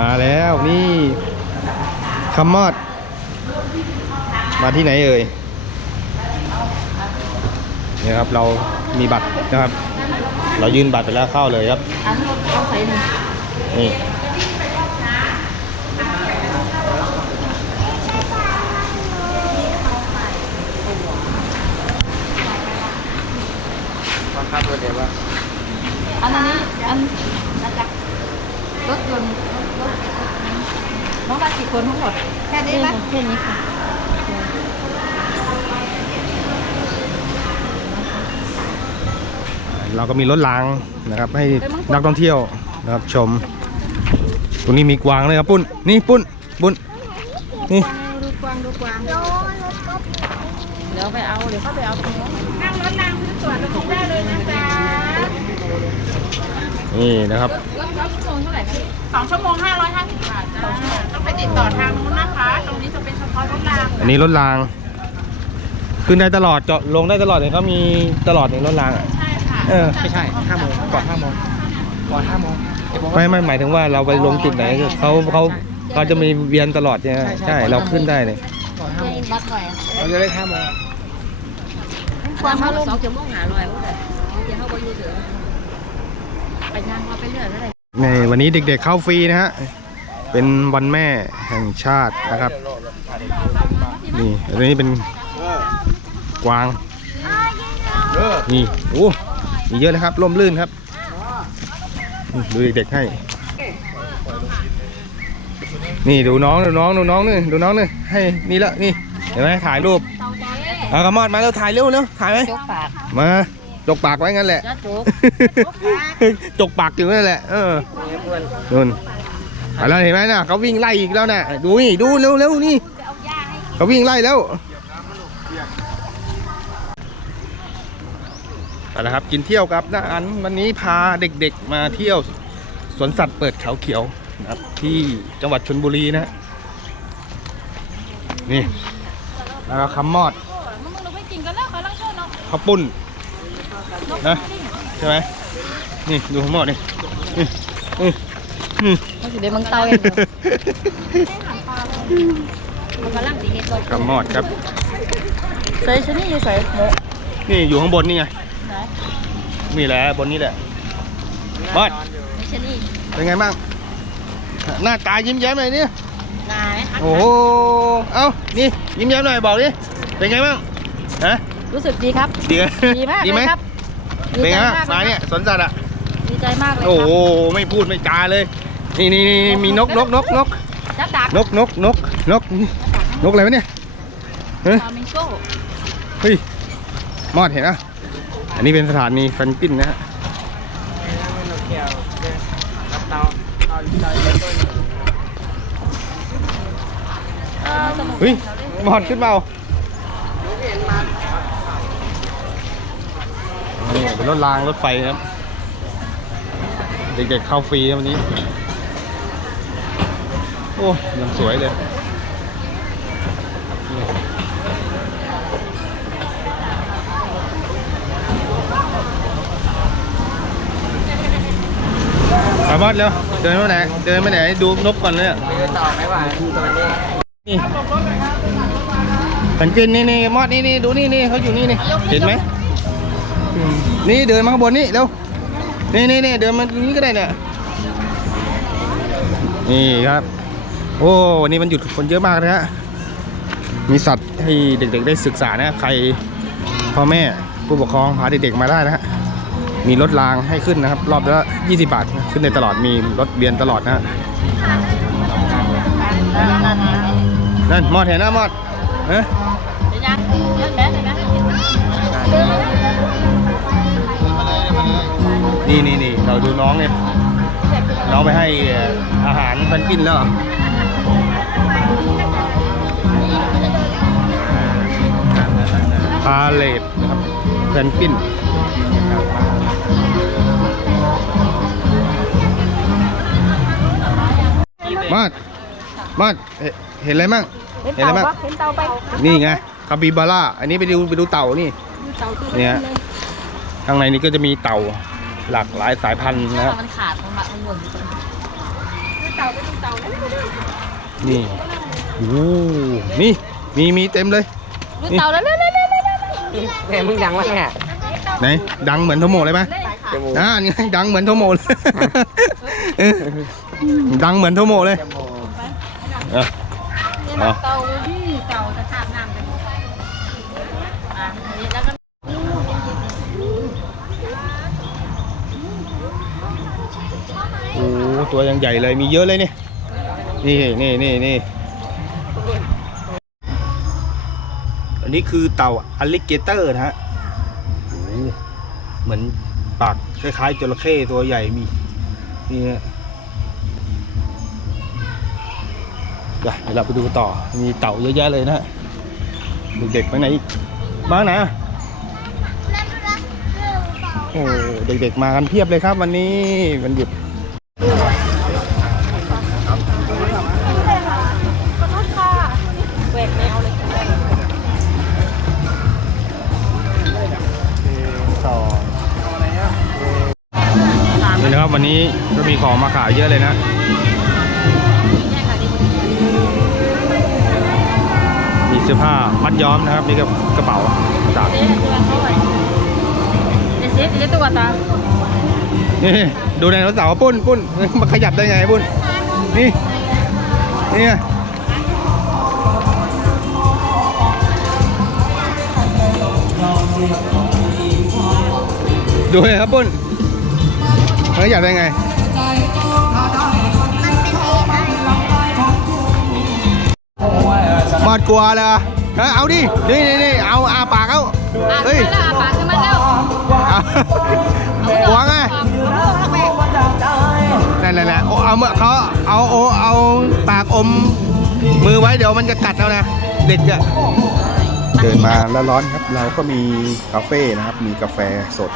มาแล้วนี่คำมอด มาที่ไหนเอ่ยเนี่ยครับเรามีบัตรนะครับ เรายื่นบัตรไปแล้วเข้าเลยครับอันนี้เอาใส่หนึ่งนี่ครับตัวเดียวว่าอันนี้อันรถยนต์ น้องมากี่คนทั้งหมด แค่นี้ปะแค่นี้ค่ะเราก็มีรถรางนะครับ ให้นักท่องเที่ยวนะครับชม ตรงนี้มีกวางเลยครับปุ้น นี่ปุ้นปุ้นนี่ดูกวางดูกวางเดี๋ยวไปเอาเดี๋ยวเข้าไปเอาตรงนู้นนั่งรถนางซื้อตั๋วตรงนี้ได้เลยนะจ๊ะ นี่นะครับรถรถชั่วโมงเท่าไหร่พี่สองชั่วโมงห้าร้อยห้าสิบบาทจ้าต้องไปติดต่อทางนู้นนะคะ ตรงนี้จะเป็นเฉพาะรถรางอันนี้รถราง ขึ้นได้ตลอดเจาะลงได้ตลอดเนี่ยเขามีตลอดในรถรางอะ ใช่ค่ะเออ ไม่ใช่ห้าโมงก่อนห้าโมงก่อนห้าโมงเดี๋ยวบอกว่าไม่ไม่หมายถึงว่าเราไปลงจุดไหนเขาเขาเขาจะมีเวียนตลอดใช่ไหมใช่ใช่ใช่เราขึ้นได้เลยก่อนห้าโมงบัตรหน่อยเราจะได้ห้าโมงความมาสองชั่วโมงหาลอยว่าเดี๋ยวเขาไปอยู่ถึง ไปทางเราไปเรื่อยอะไรในวันนี้เด็กๆเข้าฟรีนะฮะ เป็นวันแม่แห่งชาตินะครับ นี่อันนี้เป็นกวาง นี่ โอ้มีเยอะเลยครับ ร่มรื่นครับนี่ดูเด็กๆให้ นี่ดูน้องดูน้องดูน้องนี่ดูน้องนี่ให้นี่ละนี่ เห็นไหมถ่ายรูปเอากระมอดมาแล้วถ่ายเร็วเร็วถ่ายไหมจกปากมา จกปากไว้งั้นแหละจ้าจกจกปากอยู่นั่นแหละ เออนู่นเอาแล้วเห็นไหมน่ะเขาวิ่งไล่อีกแล้วน่ะ ดูนี่ดูเร็วเร็วนี่เขาวิ่งไล่แล้วเอาละครับกินเที่ยวกับน้าอันวันนี้พาเด็กๆมาเที่ยวสวนสัตว์เปิดเขาเขียวนะครับที่จังหวัดชลบุรีนะฮะนี่แล้วก็คำมอดมึงเราไปกินกันแล้วเขาลังโชว์เนาะข้าวปุ้น นะใช่ไหมนี่ดูคำมอดนี่นี่นี่นี่มันอยู่ในเมืองใต้เองมันกำลังสีเฮ็ดคำมอดครับใส่ชนิดอยู่ใส่หมูนี่อยู่ข้างบนนี่ไงไหนนี่แหละบนนี้แหละมอดไม่ชนิดเป็นไงบ้างหน้าตายิ้มแย้มเลยเนี่ยนายโอ้โหเอ้านี่ยิ้มแย้มหน่อยบอกดิเป็นไงบ้างฮะรู้สึกดีครับ ดีไหมดีมากดีเลไหมยครับ เป็นไงบ้างดีใจมาเนี่ยสวนสัตว์อะดีใจมากเลยโอ้คโหรับไม่พูดไม่จาเลย นี่นี่นี่มีนกนกนกนกจับดักนกนกนกนกนกอะไรวะเนี่ยเฮ้ยฟามิงโก้เฮ้ยมอดเห็นอะอันนี้เป็นสถานีแฟนปินนะฮะเฮ้ยมอดขึ้นเปล่า นี่เป็นรถรางรถไฟครับ เด็กๆเข้าฟรีวันนี้ โอ้ยังสวยเลยไปมอดเร็วเดินไปไหน เดินไปไหน ดูนกก่อนเลยอะไปต่อไหมวสวัสดีนี่สังเกตนี่นี่มอดนี่นี่ดูนี่นี่เขาอยู่นี่นี่เห็นไหมอืม นี่เดินมาข้างบนนี่เร็วนี่นี่นี่เดินมาตรงนี้ก็ได้เนี่ยนี่ครับ โอ้วันนี้มันหยุดคนเยอะมากนะฮะมีสัตว์ให้เด็กๆได้ศึกษานะใครพ่อแม่ผู้ปกครองพาเด็กๆมาได้นะฮะมีรถรางให้ขึ้นนะครับ รอบละ20 บาทนะขึ้นได้ตลอดมีรถเวียนตลอดนะฮะนั่นมอดเห็นนะมอดเอ๊ะเดี๋ยวยังเล่ นแบดเลยนะนี่นี่นี่เราดูน้องเนี่ยน้องไปให้เอ่ออาหารแพนกวินแล้วเหรอพาเลตนะครับแพนกวินมอดมอดเห็นเห็นอะไรมั่งเห็นเห็นอะไรเต่าบ้างปะเห็นเต่าไป นี่ไงคาปิบาร่า อันนี้ไปดูไปดูเต่านี่ เต่าตัวเนี่ยข้างในนี้ก็จะมีเต่าหลากหลายสายพันธุ์นะครับมันขาดมันมามันหมุนอยู่ตรงนี้เต่าไปดูเต่าแล้วนี่โอ้นี่มีมีเต็มเลยดูเต่าแล้วแล้วแล้วแล้วแล้วแม่มึงดังวะเนี่ยไหนดังเหมือนโทโมเลยไหมจมูกอ่านี่ไงดังเหมือนโทโมเลยเออดังเหมือนโทโมเลยจมูกเออ เต่าที่เต่าจะขาบน้ำกันอะแล้วก็ โอ้ ตัวยังใหญ่เลยมีเยอะเลยเนี่ยนี่นี่นี่นี่อันนี้คือเต่าอลิเกเตอร์นะฮะโอ้เหมือนปากคล้ายๆจระเข้ตัวใหญ่มีนี่ฮะเดี๋ยวเราไปดูต่อมีเต่าเยอะแยะเลยนะฮะเด็กๆไปไหนอีกมาไหนะโอ้เด็กๆมากันเพียบเลยครับ วันนี้วันหยุด นี่นะครับ วันนี้ก็มีของมาขายเยอะเลยนะมีเสื้อผ้ามัดย้อมนะครับมีกระกระเป๋าต่างเจ๊ตัวเท่าไหร่เจ๊เจ๊เจ๊ตัวตานี่ดูไดโนเสาร์ปุ้นปุ้นมาขยับได้ไงปุ้นนี่นี่ไงดูเลยครับปุ้น มันขยับได้ไงมอดกลัวเลยเหรอเฮ้ยเอาดิ นี่นี่นี่เอาอาปากเอาเฮ้ยแล้วอาปากขึ้นมาแล้วเอาหัวไงนั่นนั่นนั่นโอ้เอาเมื่อเขาเอาโอเอาปากอม มือไว้เดี๋ยวมันจะกัดเอานะ เด็กอะเดินมาแล้วร้อนครับ เราก็มีคาเฟ่นะครับ มีกาแฟสด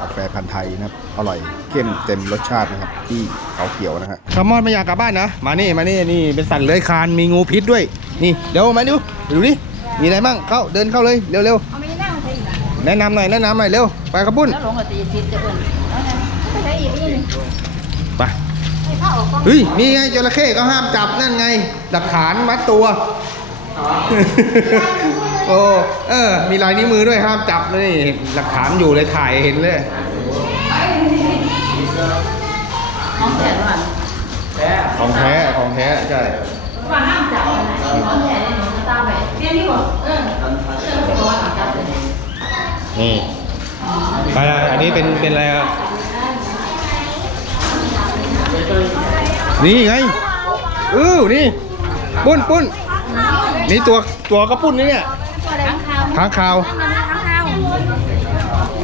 กาแฟพันธุ์ไทยนะครับ อร่อยเข้มเต็มรสชาตินะครับ ที่เขาเขียวนะฮะคามอนไม่อยากกลับบ้านนะ มานี่มานี่นี่เป็นสัตว์เลื้อยคลานมีงูพิษด้วย นี่เดี๋ยวมาดูดูดิมีอะไรบ้างเข้าเดินเข้าเลยเร็วเร็วเอาไม่ได้นั่งใส่อีกๆแนะนำหน่อยแนะนำหน่อยเร็วไปครับปุ้นแล้วหลงกับตีซิดจะอุ่นแล้วไงไม่ใช่อีกนี่ไปให้ผ้าออกกล้องเฮ้ยนี่ไงจระเข้ก็ห้ามจับนั่นไงหลักฐานมัดตัว โอ้เออ มีลายนิ้วมือด้วยห้ามจับเลยหลักฐานอยู่เลยถ่ายเห็นเลยน้องแขนว่าของแท้ของแท้ใช่ว่าห้ามจับอะไรน้องแขนหนูจะตามไปเรียนนี่บอกเออเชื่อเขาบอกว่าห้ามจับเลยนี่ไปละอันนี้เป็นเป็นอะไรอะนี่ไงอือนี่ ปุ้นปุ้นนี่ตัวตัวกระปุ้นนี่เนี่ย ค้างคาวค้างคาวค้างคาว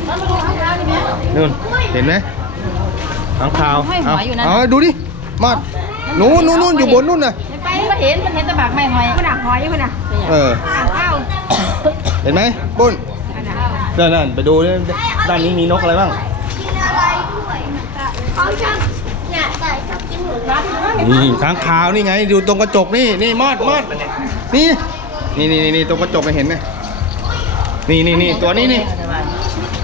แล้วมาดูค้างคาวนี่ไหมนู่นเห็นไหมค้างคาวห้อยหัวอยู่นะเอาดูดิมาดนู่นนู่นนู่นอยู่บนนู่นน่ะไปมันเห็นมันเห็นแตะบากไม่หอยมันหนักหอยมันหนักเออค้างคาวเห็นไหมปุ้นนั่นนั่นไปดูดิด้านนี้มีนกอะไรบ้างนี่ค้างคาวนี่ไง ดูตรงกระจกนี่นี่มอดมอดนี่ นี่นี่นี่ตรงกระจกเห็นไหมนี่นี่นี่ตัวนี้นี่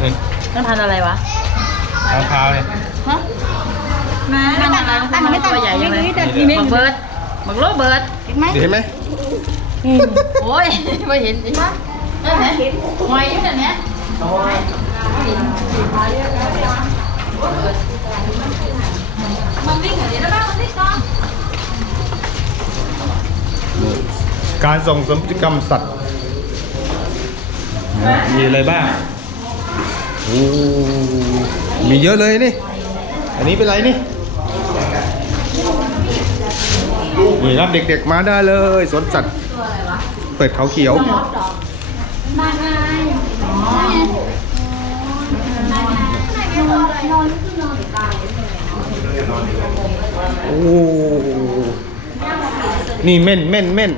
นี่นั่นพันอะไรวะค้างคาวเนี่ยฮะพันอะไรมันไม่ตัวใหญ่ใช่ไหมบักเบิร์ดบักโรเบิร์ดเห็นไหมเห็นไหมโอ้ยไม่เห็นอีกนั่นไหนหอยอยู่นั่นเนี่ยมันวิ่งอย่างนี้แล้วบ้างมันวิ่งก่อน การส่งเสริมพฤติกรรมสัตว์มีอะไรบ้างโอ้มีเยอะเลยนี่ อันนี้เป็นไรนี่นี่รับเด็กๆมาได้เลยสวนสัตว์เปิดเขาเขียว โอ้ นี่เม่นเม่นเม่น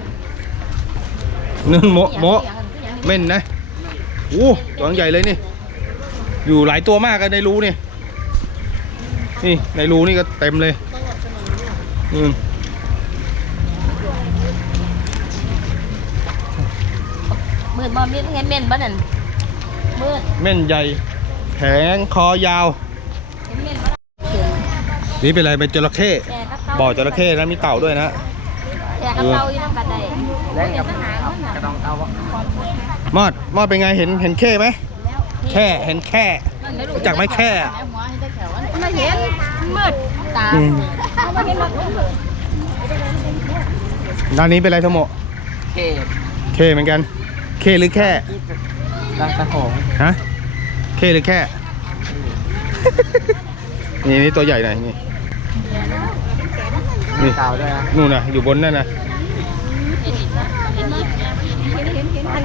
นั่นโมโมเม่นนะโอ้ตัวใหญ่เลยนี่ อยู่หลายตัวมากกันในรูนี่ นี่ในรูนี่ก็เต็มเลยอืมมืดบ่มีเห็นเม่นบ่นั่นมืดเม่นใหญ่ แข็งคอยาวเห็นเม่นบ่นี่เป็นอะไรเป็นจระเข้แกก็ตบ่อจระเข้นะมีเต่าด้วยนะ แจกกระเป๋าอยู่น้ำกระไดแรงกับกระดองเตาปะมอดมอดเป็นไงเห็นเห็นเข้ไหมแค่เห็นแค่รู้จักไหมแค่อะไม่เห็นมืดตาอืมไม่เห็นหมดด้านนี้เป็นอะไรทั้งหมดเคเคเหมือนกัน เคหรือแค่ดังตะโขงฮะเคหรือแค่ นี่นี่ตัวใหญ่หน่อยนี่ นี่เตาด้วยนะนู่นน่ะอยู่บนนั่นน่ะ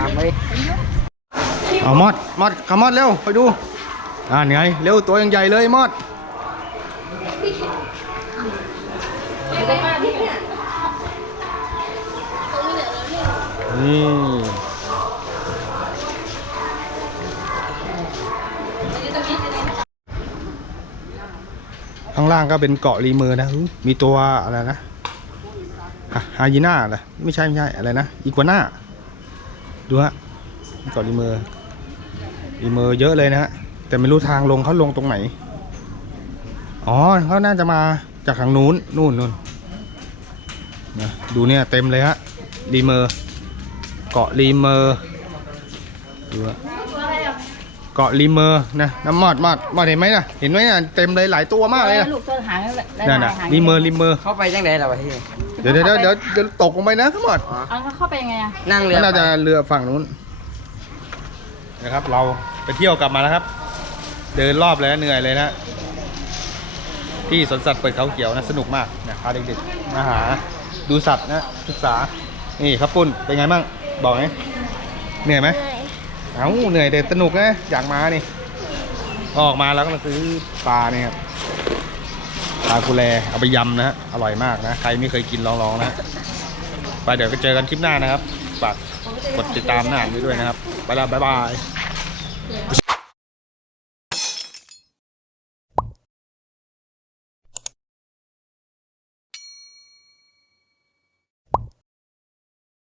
ทำไว้เอามอดมอดขามอดเร็วไปดูอ่านไงเร็วตัวยังใหญ่เลยมอดนี่ ล่างก็เป็นเกาะรีเมอร์นะมีตัวอะไรนะฮะฮายีน่าเหรอไม่ใช่ไม่ใช่อะไรนะอีกัวน่าดูฮะเกาะรีเมอร์รีเมอร์เยอะเลยนะฮะแต่ไม่รู้ทางลงเขาลงตรงไหนอ๋อเขาน่าจะมาจากทางนู้นนู่นนู่นนะดูเนี่ยเต็มเลยฮะรีเมอร์เกาะรีเมอร์ดูฮะ เกาะรีเมอร์นะน้ำมอดมอดมอดเห็นไหมนะเห็นไหมนะเต็มเลยหลายตัวมากเลยนะลูกตัวหางเลยนั่นน่ะรีเมอร์รีเมอร์เข้าไปจังไดล่ะวะพี่เดี๋ยวเดี๋ยวเดี๋ยวเดี๋ยวเดี๋ยวตกลงไปนะทั้งหมดเอาเข้าไปยังไงอะนั่งเรือน่าจะเรือฝั่งนู้นนะครับ เราไปเที่ยวกลับมาแล้วครับ เดินรอบเลยนะเหนื่อยเลยนะที่สวนสัตว์เปิดเขาเขียวนะสนุกมากนะพาเด็กๆมาหาดูสัตว์นะศึกษานี่ครับปุ้นเป็นไงบ้างบอกไหมเหนื่อยไหม เอ้าเหนื่อยแต่สนุกนะอยากมานี่ออกมาแล้วก็มาซื้อปลาเนี่ยครับปลากุแลเอาไปยำนะฮะอร่อยมากนะใครไม่เคยกินลองๆนะไปเดี๋ยวไปเจอกันคลิปหน้านะครับฝากกดติดตามหน้านี้ด้วยนะครับไปแล้วบ๊ายบาย